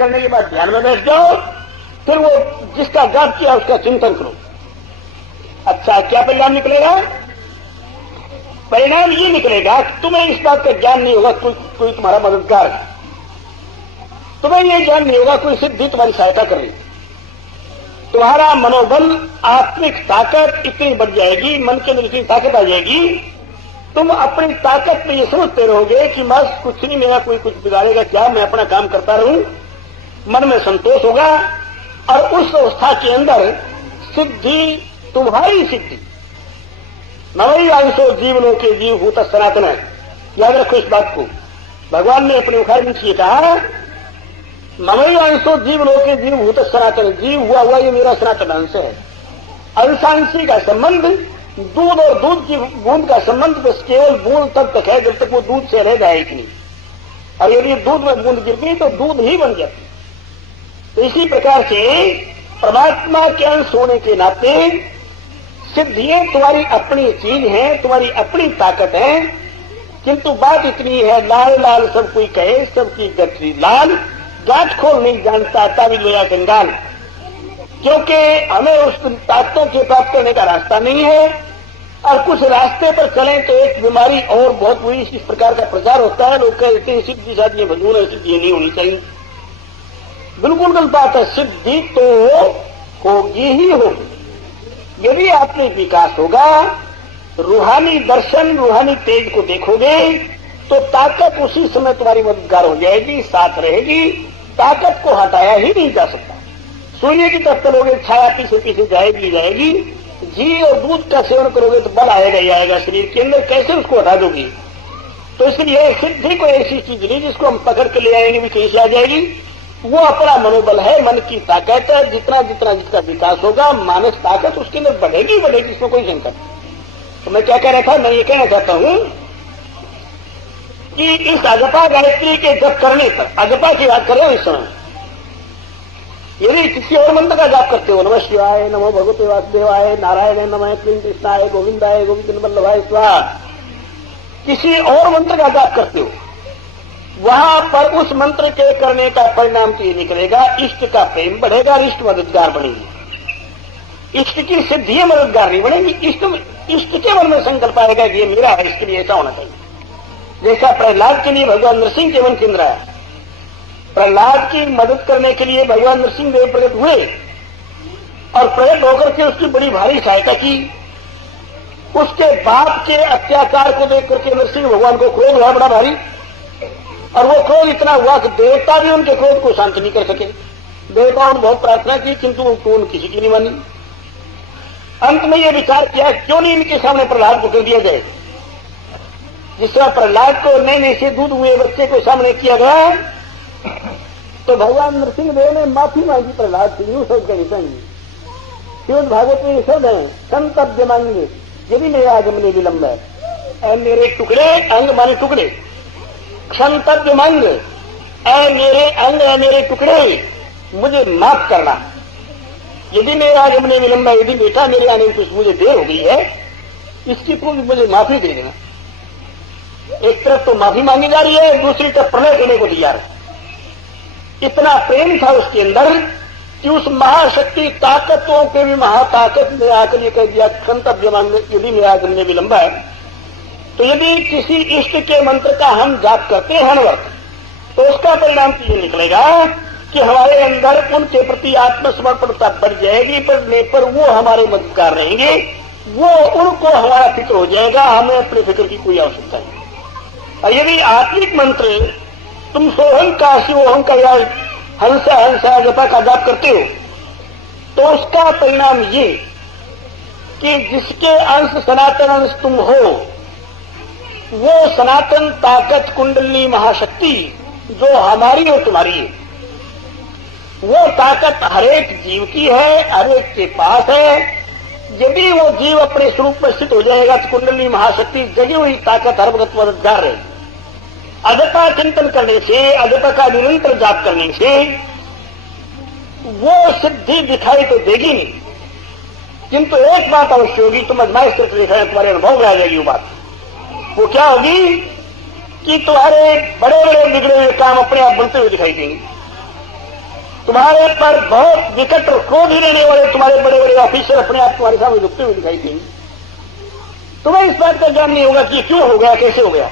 करने के बाद ध्यान में बैठ जाओ, फिर वो जिसका जाप किया उसका चिंतन करो। अच्छा, क्या परिणाम निकलेगा? परिणाम ये निकलेगा कि तुम्हें इस बात का ज्ञान नहीं होगा कोई तुम्हारा मददगार है, तुम्हें ये ज्ञान नहीं होगा कोई सिद्धि तुम्हारी सहायता कर रही। तुम्हारा मनोबल, आत्मिक ताकत इतनी बढ़ जाएगी, मन के अंदर इतनी ताकत आ जाएगी, तुम अपनी ताकत में ये समझते रहोगे कि बस कुछ नहीं, मेरा कोई कुछ बिगाड़ेगा क्या, मैं अपना काम करता रहूं, मन में संतोष होगा। और उस अवस्था के अंदर सिद्धि, तुम्हारी सिद्धि, नवई अंशो जीवनों के जीव भूत सनातन है। याद रखो इस बात को। भगवान ने अपने मुखार में कहा, नवई अंशो जीवनों के जीव भूत सनातन, जीव हुआ ये मेरा सनातन अंश है। अंशांशी का संबंध दूध और दूध की बूंद का संबंध बस केवल बूंद तब तक है जब तक वो दूध से रह जाएगी नहीं, और यदि दूध में बूंद गिर गई तो दूध ही बन जाती। तो इसी प्रकार से परमात्मा के अंश होने के नाते सिद्धियां तुम्हारी अपनी चीज है, तुम्हारी अपनी ताकत है। किंतु बात इतनी है, लाल लाल सब कोई कहे, सबकी गठरी लाल, गांठ खोल नहीं जानता ताबिज लोया कंगाल। क्योंकि हमें उस ताकतों के प्राप्त करने का रास्ता नहीं है, और कुछ रास्ते पर चलें तो एक बीमारी और बहुत बुरी इस प्रकार का प्रचार होता है। लोग कहते हैं सिद्धि साधि भजून है, सिद्धि नहीं होनी चाहिए। बिल्कुल गलत बात है। सिद्धि तो होगी ही होगी यदि आत्मिक विकास होगा, रूहानी दर्शन, रूहानी तेज को देखोगे तो ताकत उसी समय तुम्हारी मददगार हो जाएगी, साथ रहेगी। ताकत को हटाया ही नहीं जा सकता। सूर्य की तरफ चलोगे, छाया पीछे पीछे जाएगी जाएगी। घी और दूध का सेवन करोगे तो बल आएगा ही आएगा शरीर के अंदर, कैसे उसको हटा दोगी? तो इसलिए सिद्धि को ऐसी चीज नहीं जिसको हम पकड़ के ले आएंगे भी कहीं से आ जाएगी। वो अपना मनोबल है, मन की ताकत है। जितना जितना जिसका विकास होगा, मानस ताकत उसके अंदर बढ़ेगी बढ़ेगी, इसमें कोई शंका नहीं। तो मैं क्या कह रहा था, मैं ये कहना चाहता हूं कि इस अजपा गायत्री के जप करने पर, अजपा की बात कर रहे हो इस समय, यदि किसी और मंत्र का जाप करते हो, नमः शिवाय, नमो भगवते वासुदेवाय, नारायण नमः, कृष्ण कृष्णाय, गोविंदाय, गोविंद वल्लभाय स्वाहा, किसी और मंत्र का जाप करते हो, वहां पर उस मंत्र के करने का परिणाम तो ये निकलेगा, इष्ट का प्रेम बढ़ेगा, इष्ट मददगार बनेगी। इष्ट की सिद्धि मददगार नहीं बनेगी। इष्ट के मन में संकल्प आएगा कि ये मेरा है, इसके लिए ऐसा होना चाहिए। जैसा प्रहलाद के लिए भगवान नरसिंह के मन के अंदर आया, प्रहलाद की मदद करने के लिए भगवान नरसिंह देव प्रकट हुए और प्रकट होकर के उसकी बड़ी भारी सहायता की। उसके बाप के अत्याचार को देख करके नरसिंह भगवान को क्रोध हुआ बड़ा भारी, और वो क्रोध इतना हुआ कि देवता भी उनके क्रोध को शांत नहीं कर सके। देवताओं ने बहुत प्रार्थना की किंतु उन्होंने किसी की नहीं मानी। अंत में ये विचार किया क्यों नहीं इनके सामने प्रहलाद को कर दिया जाए। जिस तरह प्रहलाद को नए से दूध हुए बच्चे को सामने किया गया, तो भगवान नरसिंह देव ने माफी मांगी प्रहलाद से। यूं सोच गई श्रीमद् भागवत में ये शब्द है, संतब्य मांगे यदि मेरा आगमने विलंब है। मेरे टुकड़े, अंग माने टुकड़े, क्षंतव्य मंग, मेरे अंग है मेरे टुकड़े, मुझे माफ करना। यदि मेरा आगमने विलंब है, यदि बेटा मेरे आने में कुछ मुझे देर हो गई है, इसकी पूरी मुझे माफी दे देना। एक तरफ तो माफी मांगी जा रही है, दूसरी तरफ प्रलय देने को तैयार है। इतना प्रेम था उसके अंदर कि उस महाशक्ति ताकतों के भी महाताकत ने आकर ये कह दिया, क्षंतव्य मंग यदि मेरा आगमने विलंब है। तो यदि किसी इष्ट के मंत्र का हम जाप करते हैं हर वक्त, तो उसका परिणाम ये निकलेगा कि हमारे अंदर उनके प्रति आत्मसमर्पणता बढ़ जाएगी। बढ़ने पर वो हमारे मददगार रहेंगे, वो उनको हमारा फिक्र हो जाएगा, हमें अपने फिक्र की कोई आवश्यकता नहीं। और यदि आत्मिक मंत्र तुम सोहम का शिवोहम का या हंसा हंसा जपा का जाप करते हो, तो उसका परिणाम ये कि जिसके अंश सनातन अंश तुम हो, वो सनातन ताकत कुंडली महाशक्ति जो हमारी और तुम्हारी है, वो ताकत हरेक जीव की है, हरेक के पास है। यदि वो जीव अपने स्वरूप में स्थित हो जाएगा तो कुंडली महाशक्ति जगी हुई ताकत हर वक्त मददगार है। अजपा चिंतन करने से, अजपा का निरंतर जाप करने से वो सिद्धि दिखाई तो देगी नहीं, किंतु एक बात अवश्य होगी, तुम अजमाइश करके देखा है, तुम्हारे अनुभव में आ जाएगी वो बात। वो क्या होगी कि तुम्हारे बड़े बड़े बिगड़े हुए काम अपने आप बनते हुए दिखाई देंगे। तुम्हारे पर बहुत विकट और क्रोधी रहने वाले तुम्हारे बड़े बड़े ऑफिसर अपने आप तुम्हारे सामने झुकते हुए दिखाई देंगे। तुम्हें इस बात का ज्ञान नहीं होगा कि ये क्यों हो गया, कैसे हो गया,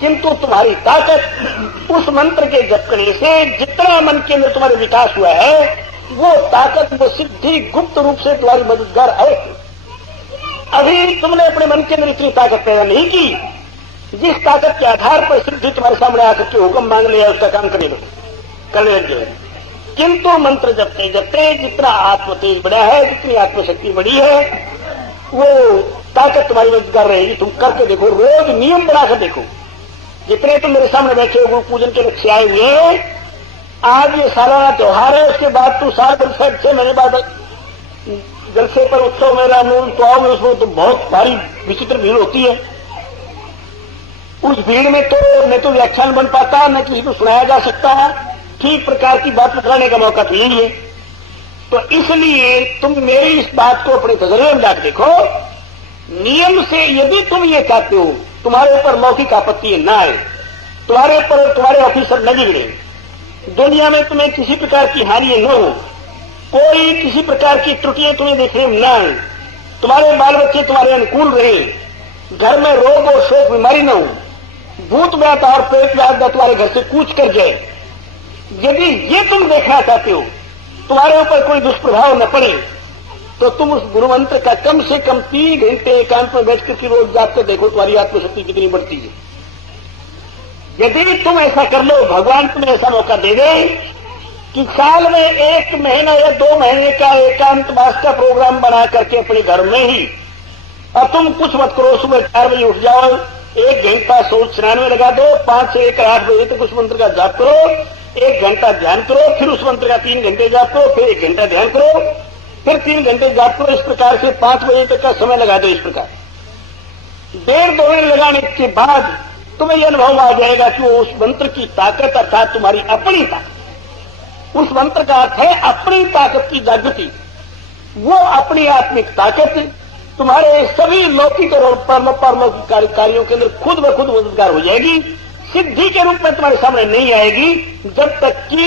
किंतु तुम्हारी ताकत उस मंत्र के जपने से जितना मन के अंदर तुम्हारे विकास हुआ है, वो ताकत, वो सिद्धि गुप्त रूप से तुम्हारी मददगार है। अभी तुमने अपने मन के अंदर इतनी ताकत पैदा नहीं की जिस ताकत के आधार पर सिद्धि तुम्हारे सामने आकर के हुक्म मांग लिया, उसका काम करने लग जाए। किंतु मंत्र जपते जपते जितना आत्म तेज बढ़ा है, जितनी आत्मशक्ति बढ़ी है, वो ताकत तुम्हारी मददगार रहेगी। तुम करके देखो, रोज नियम बनाकर देखो। जितने तुम मेरे सामने बैठे हो, गुरु पूजन के लक्ष्य आए हुए हैं, आज ये सालाना त्योहार है, उसके बाद तू साल भर 6 महीने बाद जलसे पर उत्सव मेला में तो आओगे, उसमें तो बहुत भारी विचित्र भीड़ होती है। उस भीड़ में तो न तो व्याख्यान बन पाता, न किसी को सुनाया जा सकता है, ठीक प्रकार की बात बताने का मौका तो यही है। तो इसलिए तुम मेरी इस बात को अपने तजर्बे में डाल देखो। नियम से यदि तुम ये चाहते हो तुम्हारे ऊपर लौकिक आपत्ति न आए, तुम्हारे ऊपर तुम्हारे ऑफिसर न बिगड़े, दुनिया में तुम्हें किसी प्रकार की हानि न हो, कोई किसी प्रकार की त्रुटियां तुम्हें देखने में न आए, तुम्हारे बाल बच्चे तुम्हारे अनुकूल रहे, घर में रोग और शोक बीमारी न हो, भूत व्याध और प्रेत व्याध तुम्हारे घर से कूच कर जाए, यदि ये तुम देखना चाहते हो तुम्हारे ऊपर कोई दुष्प्रभाव न पड़े, तो तुम उस गुरु मंत्र का कम से कम 3 घंटे एकांत में बैठ करके रोज जाप कर देखो तुम्हारी आत्मशक्ति कितनी बढ़ती है। यदि तुम ऐसा कर लो, भगवान तुम्हें ऐसा मौका दे दे कि साल में 1 महीना या 2 महीने का एकांत वास का प्रोग्राम बना करके अपने घर में ही, और तुम कुछ मत करो, सुबह 4 बजे उठ जाओ, 1 घंटा सोच स्नान में लगा दो, 5 से 8 बजे तक उस मंत्र का जाप करो, 1 घंटा ध्यान करो, फिर उस मंत्र का 3 घंटे जाप करो, फिर 1 घंटा ध्यान करो, फिर 3 घंटे जाप करो। इस प्रकार से 5 बजे तक का समय लगा दो। इस प्रकार 1.5-2 मिनट लगाने के बाद तुम्हें यह अनुभव आ जाएगा कि वो उस मंत्र की ताकत अर्थात तुम्हारी अपनी ताकत, उस मंत्र का अर्थ है अपनी ताकत की जागृति, वो अपनी आत्मिक ताकत तुम्हारे सभी लौकिक और परलौकिक कार्यों के अंदर खुद ब खुद मददगार हो जाएगी। सिद्धि के रूप में तुम्हारे सामने नहीं आएगी जब तक कि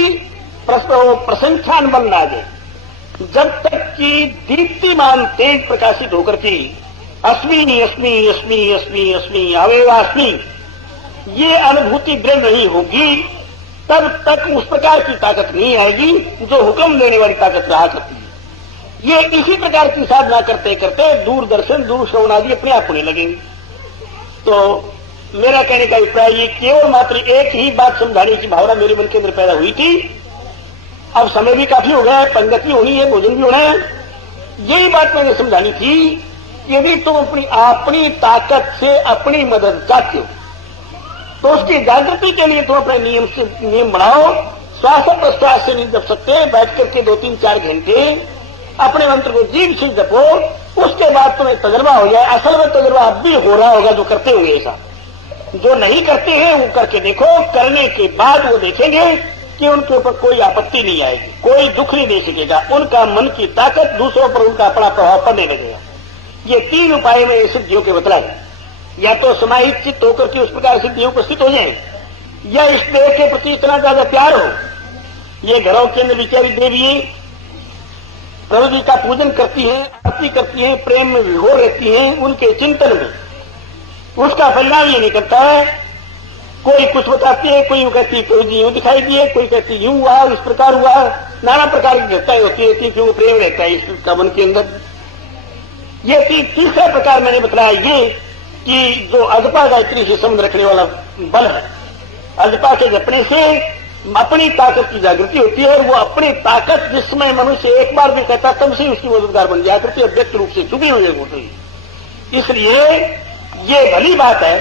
प्रशंसान बल ना आ जाए, जब तक कि दीप्तिमान तेज प्रकाशित होकर के अस्मि अस्मि अस्मि अस्मि अस्मि अवेवास्मि ये अनुभूति दृढ़ नहीं होगी, तब तक उस प्रकार की ताकत नहीं आएगी जो हुक्म देने वाली ताकत रहा करती है। ये इसी प्रकार की साधना करते करते दूरदर्शन, दूर श्रवण आदि अपने आप होने लगेंगे। तो मेरा कहने का अभिप्राय ये केवल मात्र एक ही बात समझाने की भावना मेरे मन के अंदर पैदा हुई थी। अब समय भी काफी हो गया है, पंगति होनी है, भोजन भी होना है। यही बात मैंने समझानी थी। यदि तुम अपनी ताकत से अपनी मदद चाहते हो तो उसकी जागृति के लिए तुम अपने नियम बनाओ। श्वास प्रश्वास से नहीं जप सकते, बैठ करके 2-3-4 घंटे अपने मंत्र को जीभ से जपो, उसके बाद तुम्हें तजर्बा हो जाए। असल में तजर्बा अब भी हो रहा होगा जो करते होंगे ऐसा, जो नहीं करते हैं वो करके देखो। करने के बाद वो देखेंगे कि उनके ऊपर कोई आपत्ति नहीं आएगी, कोई दुख नहीं दे सकेगा, उनका मन की ताकत दूसरों पर उनका अपना प्रभाव पड़ने लगेगा। ये 3 उपाय में सिद्धियों के बतलाए, या तो समाहित चित्त होकर के उस प्रकार सिद्धियों को स्थित हो जाए, या इस देह के प्रति इतना ज्यादा प्यार हो। ये घरों के अंदर विचारी देवी प्रभु जी का पूजन करती हैं, आरती करती हैं, प्रेम में विभोर रहती हैं, उनके चिंतन में उसका परिणाम ये निकलता है। कोई कुछ बताती है, कोई कहती है प्रभु जी यूं दिखाई दिए, कोई कहती यूं हुआ, इस प्रकार हुआ, नाना प्रकार की घटनाएं होती रहती है क्योंकि प्रेम रहता है इसका मन के अंदर। ये तीसरा प्रकार मैंने बताया ये कि जो अजपा गायत्री से संबंध रखने वाला बल है, अजपा के जपने से अपनी ताकत की जागृति होती है, और वो अपनी ताकत जिसमें मनुष्य एक बार भी कहता तब से उसकी मददगार बन जाया करती है, व्यक्त रूप से चुकी हो जाएगी। इसलिए ये भली बात है,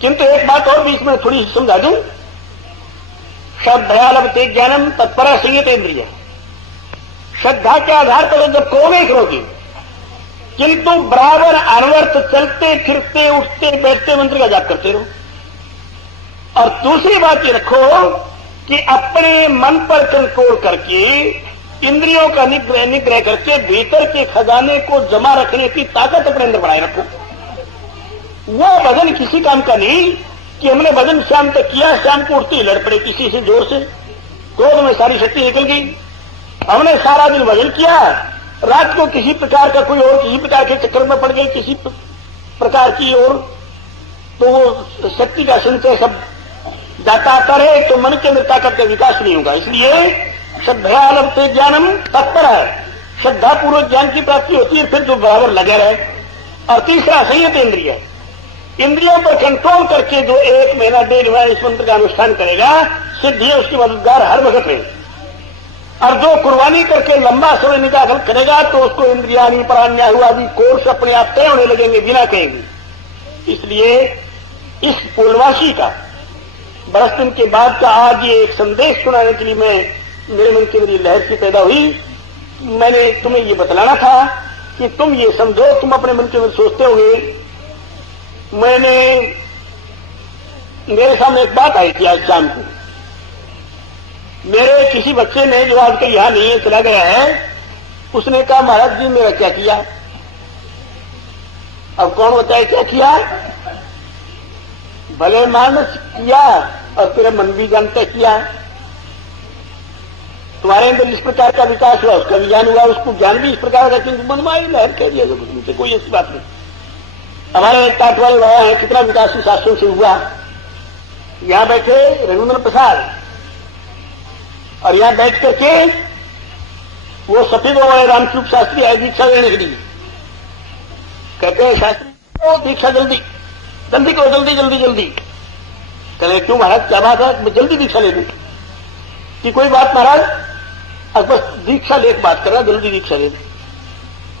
किंतु एक बात और भी इसमें थोड़ी सी समझा दूं। श्रद्धया लभते ज्ञानम तत्परा संयत इंद्रिय, श्रद्धा के आधार पर जब करोगे करोगे, किंतु बराबर अनवर्त चलते फिरते उठते बैठते मंत्र का जाप करते रहो। और दूसरी बात ये रखो कि अपने मन पर कंट्रोल करके इंद्रियों का निग्रह करके भीतर के खजाने को जमा रखने की ताकत अपने अंदर बनाए रखो। वो भजन किसी काम का नहीं कि हमने भजन शाम तक किया, शाम को उठते ही लड़ पड़े किसी से जोर से, क्रोध में सारी शक्ति निकल गई। हमने सारा दिन भजन किया, रात को किसी प्रकार का कोई और किसी प्रकार के चक्कर में पड़ गई, किसी प्रकार की और, तो वो शक्ति का संचय सब जाता आता रहे तो मन के अंदर ताकत का विकास नहीं होगा। इसलिए श्रद्धा लभते ज्ञानम तत्पर है, श्रद्धा पूर्वक ज्ञान की प्राप्ति होती है, फिर जो बराबर लगे रहे। और तीसरा संयत इंद्रिय, इंद्रियों पर कंट्रोल करके जो 1 महीना 1.5 महीना इस मंत्र का अनुष्ठान करेगा, सिद्धि उसकी मददगार हर वक्त रहे। और जो कुर्बानी करके लंबा समय निकाल करेगा तो उसको इंद्रियानी प्राण्याहु आदि कोर्स अपने आप तय होने लगेंगे बिना कहेंगे। इसलिए इस पूर्णवासी का बरस दिन के बाद का आज ये एक संदेश सुनाने के लिए मेरे मन की मेरी लहर की पैदा हुई। मैंने तुम्हें ये बतलाना था कि तुम ये समझो, तुम अपने मन के अंदर सोचते होगे, मेरे सामने एक बात आई थी आज शाम को। मेरे किसी बच्चे ने जो आजकल यहां नहीं है, चला गया है, उसने कहा महाराज जी मेरा क्या किया। अब कौन बताए क्या किया? भले मानस किया और तेरा मन भी जानता किया। तुम्हारे अंदर इस प्रकार का विकास हुआ, उसका भी ज्ञान हुआ, उसको ज्ञान भी इस प्रकार का, किंतु मन में लहर कह दिया, मुझसे कोई ऐसी बात नहीं। हमारे टाट वाले बाबा हैं, कितना विकास शास्त्रों से हुआ। यहां बैठे रघुनंदन प्रसाद, और यहां बैठ करके वो सफेद वाले रामचूप शास्त्री आए दीक्षा लेने के लिए। कहते हैं शास्त्री को दीक्षा जल्दी जल्दी करो, जल्दी जल्दी जल्दी। कहते क्यों महाराज, क्या बात है? मैं जल्दी दीक्षा ले लूं कि कोई बात महाराज, अब बस दीक्षा ले बात कर रहा, जल्दी दीक्षा ले ली।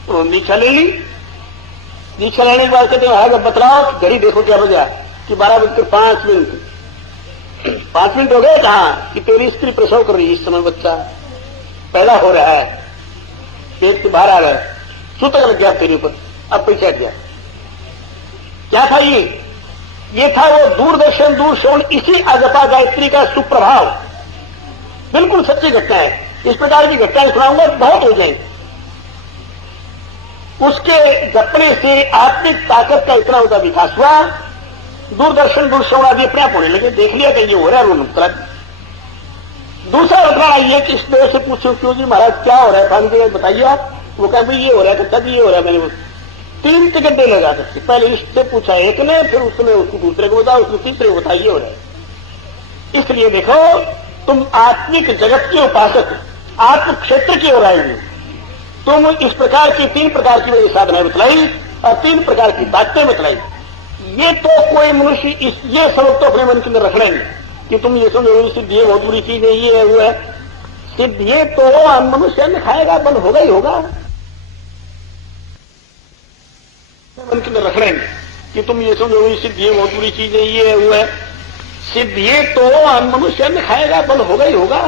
उन्होंने दीक्षा ले ली। दीक्षा लेने के बाद कहते हैं महाराज अब बतलाओ, घड़ी देखो क्या बजा कि 12:05। 5 मिनट हो गए कहा कि तेरी स्त्री प्रसव कर रही है, इस समय बच्चा पैदा हो रहा है, पेट से बाहर आ रहा है, सूतक लग गया तेरे ऊपर, अब पैसे हट गया। क्या था ये था वो दूरदर्शन दूरश्रवण, इसी अजपा गायत्री का सुप्रभाव। बिल्कुल सच्ची घटना है। इस प्रकार की घटनाएं सुनाऊंगा बहुत हो जाएंगी। उसके जपने से आत्मिक ताकत का इतना उनका विकास हुआ, दूरदर्शन दूरश्रवण आदि अपने आप होने लगे। देख लिया कि ये हो रहा है रोन। दूसरा उदाहरण आइए कि इस देव से पूछो क्यों जी महाराज क्या हो रहा है, पानी के बताइए आप। वो कहा भाई ये हो रहा है, कहता ये हो रहा है। मैंने 3 टिकट लगा सकती, पहले इससे पूछा एक ने, फिर उसने उसको दूसरे को बताया, उसने तीसरे को बताया ये हो रहा है। इसलिए देखो, तुम आत्मिक जगत के उपासक, आत्म क्षेत्र की ओर आएंगे। तुम इस प्रकार की 3 प्रकार की मेरी साधनाएं बतलाई और 3 प्रकार की बातें बतलाई। ये तो कोई मनुष्य ये सबक तो अपने मन के अंदर रखना ही कि तुम ये समझो सिद्ध ये बहुत बुरी चीज है, ये है वो है। सिद्ध ये तो मनुष्य में खाएगा, बल होगा ही होगा। मन के अंदर रखना ही कि तुम ये समझो सिद्ध ये बहुत बुरी चीज है, ये है वो है। सिद्ध ये तो मनुष्य में खाएगा, बल होगा ही होगा।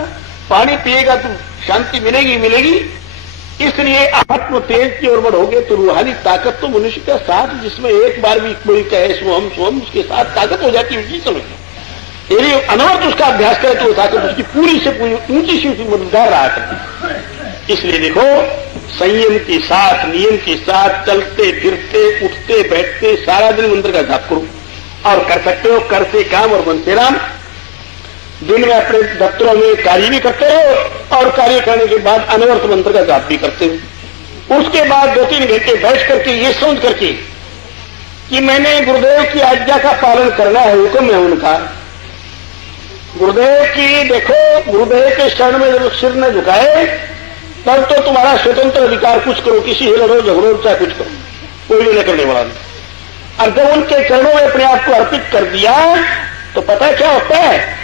पानी पिएगा तो शांति मिलेगी मिलेगी। इसलिए आत्म तेज की ओर बढ़ोगे तो रूहानी ताकत तो मनुष्य का साथ, जिसमें एक बार भी कोई कहे स्वम स्वम, उसके साथ ताकत हो जाती है उसकी समझ। यदि अनवरत उसका अभ्यास करे तो वो ताकत उसकी पूरी से पूरी ऊंची से ऊंची मददगार रहा करती। इसलिए देखो, संयम के साथ, नियम के साथ चलते फिरते उठते बैठते सारा दिन मंत्र का जाप करो। और कर सकते हो, कर से काम और मन से राम। दिन में अपने दफ्तरों में कार्य भी करते हो और कार्य करने के बाद अनवरत मंत्र का जाप भी करते हो। उसके बाद 2-3 घंटे बैठ करके ये सोच करके कि मैंने गुरुदेव की आज्ञा का पालन करना है, हुक्म है उनका। गुरुदेव की देखो, गुरुदेव के शरण में जब सिर न झुकाए तब तो तुम्हारा स्वतंत्र अधिकार, कुछ करो, किसी से लड़ो झगड़ो चाहे कुछ करो, कोई भी न करने वाला नहीं। और जब उनके चरणों में अपने आप को अर्पित कर दिया तो पता क्या होता है,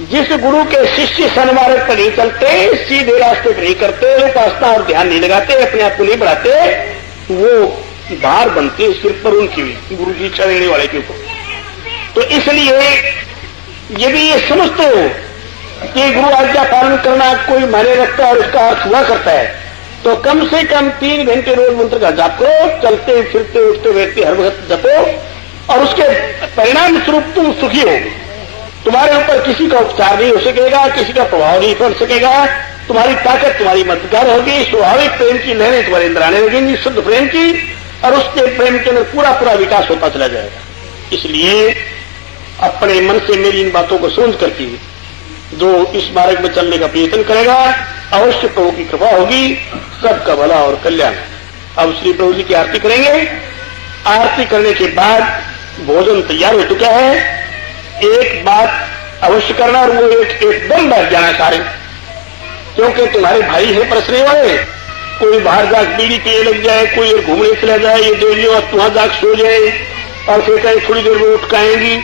जिस गुरु के शिष्य सन्मार्ग पर नहीं चलते, सीधे रास्ते पर नहीं करते, उपासना और ध्यान नहीं लगाते, अपने आप को नहीं बढ़ाते, वो भार बनते सिर पर उनकी भी, गुरु की इच्छा देने वाले के ऊपर। तो इसलिए यदि ये समझते हो कि गुरु आज्ञा पालन करना कोई मायने रखता है और उसका अर्थ हुआ करता है, तो कम से कम 3 घंटे रोज मंत्र का जाप करो। चलते फिरते उठते बैठते हर वक्त जपो और उसके परिणाम स्वरूप तुम सुखी हो। तुम्हारे ऊपर किसी का उपचार नहीं हो सकेगा, किसी का प्रभाव नहीं पड़ सकेगा। तुम्हारी ताकत तुम्हारी मददगार होगी। स्वाभाविक प्रेम की लहरें तुम्हारे अंदर आने लगेंगी, शुद्ध प्रेम की, और उसके प्रेम के अंदर पूरा पूरा विकास होता चला जाएगा। इसलिए अपने मन से मेरी इन बातों को सोच करके जो इस मार्ग में चलने का प्रयत्न करेगा अवश्य प्रभु की कृपा होगी, सबका भला और कल्याण। अब श्री प्रभु जी की आरती करेंगे। आरती करने के बाद भोजन तैयार हो चुका है। एक बात अवश्य करना और वो एकदम बैठ जाना सारे, क्योंकि तुम्हारे भाई है परसने वाले। कोई बाहर जाकर बीड़ी पिए लग जाए, कोई घूमने चला जाए, ये देख लो और वहां जाकर सो जाए और फिर कहीं थोड़ी देर में उठ आएंगी।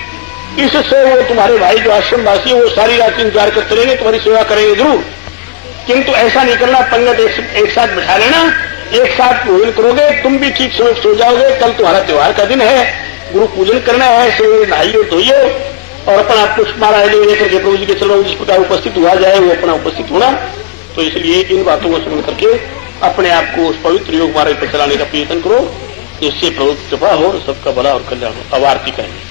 इससे वो तुम्हारे भाई जो आश्रम वासी है वो सारी रात इंतजार करते रहेंगे, तुम्हारी सेवा करेंगे जरूर। किंतु ऐसा नहीं करना, पंगत एक साथ बिठा लेना, एक साथ भोजन करोगे, तुम भी ठीक समय सो जाओगे। कल तुम्हारा त्योहार का दिन है, गुरु पूजन करना है, सवेरे नहाइयो धोइयो और अपना पुष्पमाला लेकर के प्रभु जी के चलो जिस प्रकार उपस्थित हुआ जाए वो अपना उपस्थित होना। तो इसलिए इन बातों को सुन करके अपने आप को उस पवित्र योग मार्ग पर चलाने का प्रयत्न करो, जिससे प्रभु की कृपा हो और सबका भला और कल्याण हो। अब आरती करेंगे।